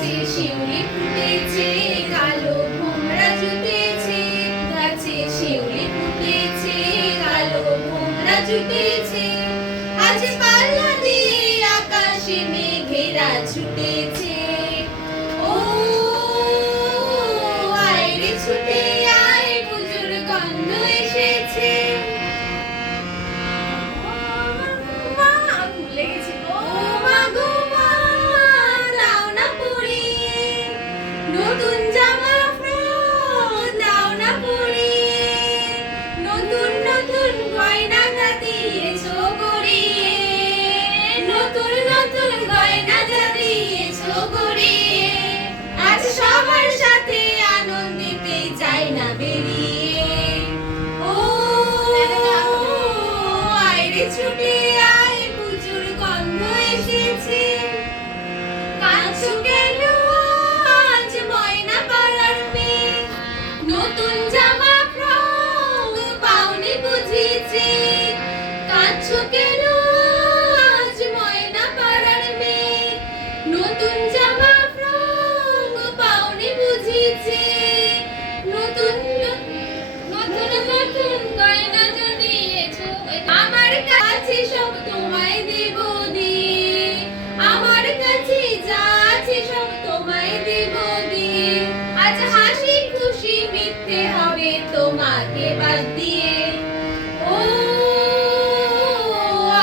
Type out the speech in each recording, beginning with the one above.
গাছে শিউলি ফুটেছে, কালো ভোমরা জুটেছে। গাছে শিউলি ফুটেছে, কালো ভোমরা জুটেছে। আজ পাল্লা দিয়ে আকাশে মেঘেরা ছুটেছে। ও আয় রে ছুটে আয়, পুজোর গন্ধ এসেছে। ভুলে গেছি। ও মা গো মা, দাও না পরিয়ে নতুন জামা ফ্রক, দাও না পরিয়ে নতুন নতুন গয়না যা দিয়েছো গড়িয়ে, নতুন নতুন গয়না যা দিয়েছো গড়িয়ে। আজ সবার সাথে আনন্দিতে যাই না বেরিয়ে। ও আয় রে ছুটে আয়, পুজোর গন্ধ এসেছে। কাঁদছো কেন আজ ময়না পাড়ার মেয়ে, নতুন জামা ফ্রক পাওনি বুঝিছে। কাঁদছো কেন আজ ময়না পাড়ার মেয়ে, নতুন জামা ফ্রক পাওনি বুঝিছে। নতুন নতুন নতুন গয়না যা দিয়েছো, আমার কাছে সব তোমায় দেব দিয়ে। আমার কাছে যা আছে সব তোমায় দেব দিয়ে। আজ হাসি খুশি মিথ্যে হবে তোমাকে বাদ দিয়ে। ও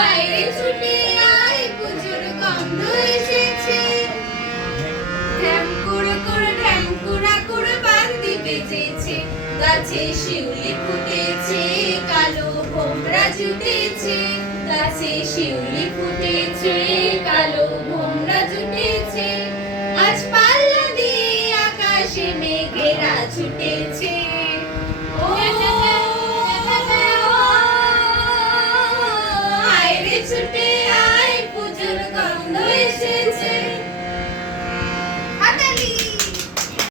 আয় রে ছুটে আয়, পুজোর গন্ধ এসেছে। ঢ্যাঙ্কুরা করে বান্দি বেজেছে। গাছে শিউলি ফুটেছে, কালো ভোমরা জুটেছে। গাছে শিউলি ফুটেছে, কালো